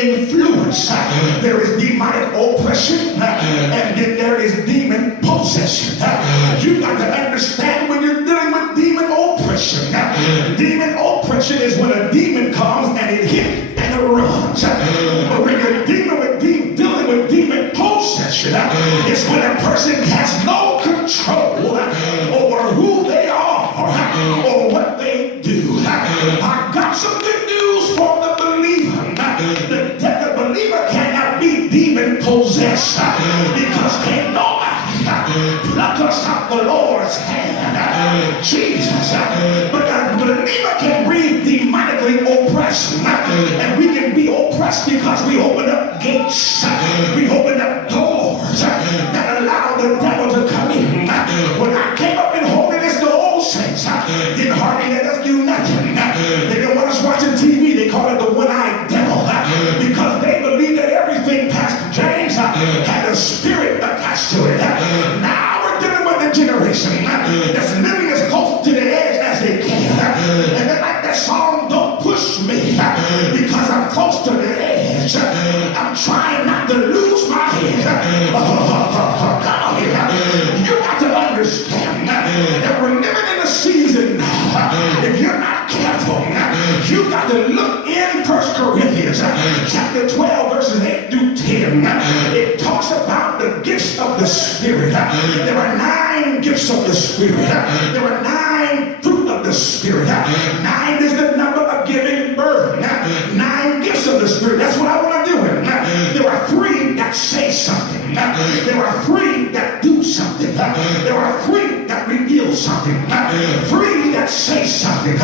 influence. There is demonic oppression, and then there is demon possession. You got to understand when you're dealing with demon oppression. Demon oppression is when a demon comes and it hits and it runs. But when you're dealing with demon possession, it's when a person has no control over who they are or what they do. I got some good news for the believer. The believer cannot be demon possessed because can't nobody pluck us out the Lord's hand. Jesus. But the believer can be demonically oppressed, and we can be oppressed because we open up gates, we open up doors that allow the devil to come in. When I came up in holiness, the old saints didn't hardly let us do nothing. They didn't want us watching TV. They called it the one-eyed devil because they believed that everything Pastor James had a spirit attached to it. Now we're dealing with a generation that's living as close to the edge as they can. And then like that song, don't push me because I'm close to the edge. I'm trying not to lose my head. Come on here. You got to understand that we're living in a season now. If you're not careful, you got to look in 1 Corinthians chapter 12 verses 8 through 10. It talks about the gifts of the Spirit. There are 9 gifts of the Spirit. There are 9 fruit of the Spirit. 9 is the number of giving birth. 9 gifts of the Spirit. That's what I want to do. There are 3 that say something. There are 3 that do something. There are 3 that reveal something. 3 that say something.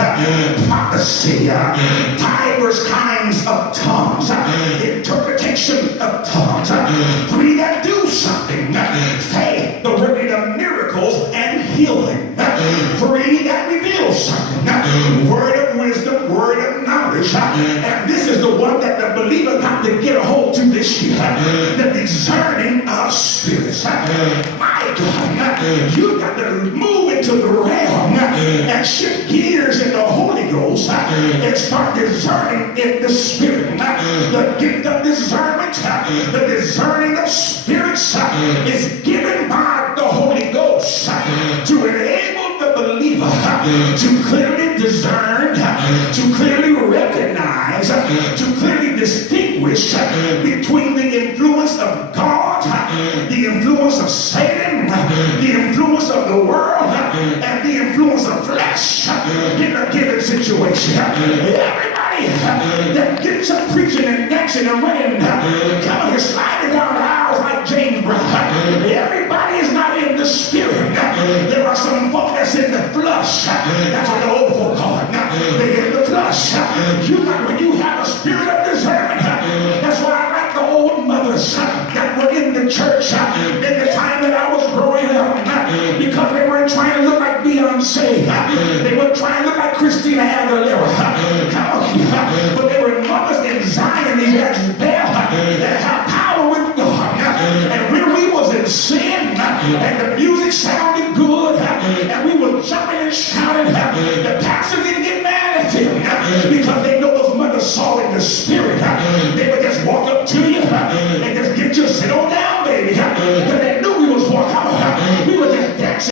Prophecy, diverse kinds of tongues, interpretation of tongues. 3 that do something. Faith, the working of miracles and healing. 3 that reveal something. Word of wisdom, word of knowledge. And this is the one that the believer got to get a hold to this year. The discerning of spirits. My God, you got to move into the realm and shift gears in the Holy Ghost and start discerning in the Spirit. The gift of discernment, the discerning of spirits is given by the Holy Ghost to enable the believer to clearly discern, to clearly recognize, to clearly distinguish between the influence of God, the influence of Satan, the influence of the world, and the influence of flesh in a given situation. Everybody that gets up preaching and dancing and running, come here sliding down the aisles like James Brown. Everybody is not in the Spirit. There are some folk that's in the flesh. That's what the old folk call it. They're in the flesh. When you have a spirit of discernment, that's why I like the old mothers that were in the church in the time that I was growing up, because they weren't trying to look like Beyonce. They weren't trying to look like Christina Aguilera. But they were mothers in Zion, these that have power with God. And when we was in sin, and the